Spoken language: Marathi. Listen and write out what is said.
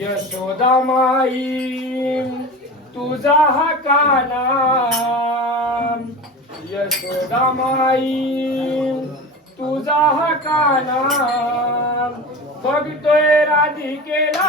यशोदा माई तुझा हा काना. यशोदा माई तुझा हा काना. बघतोय राधिकेला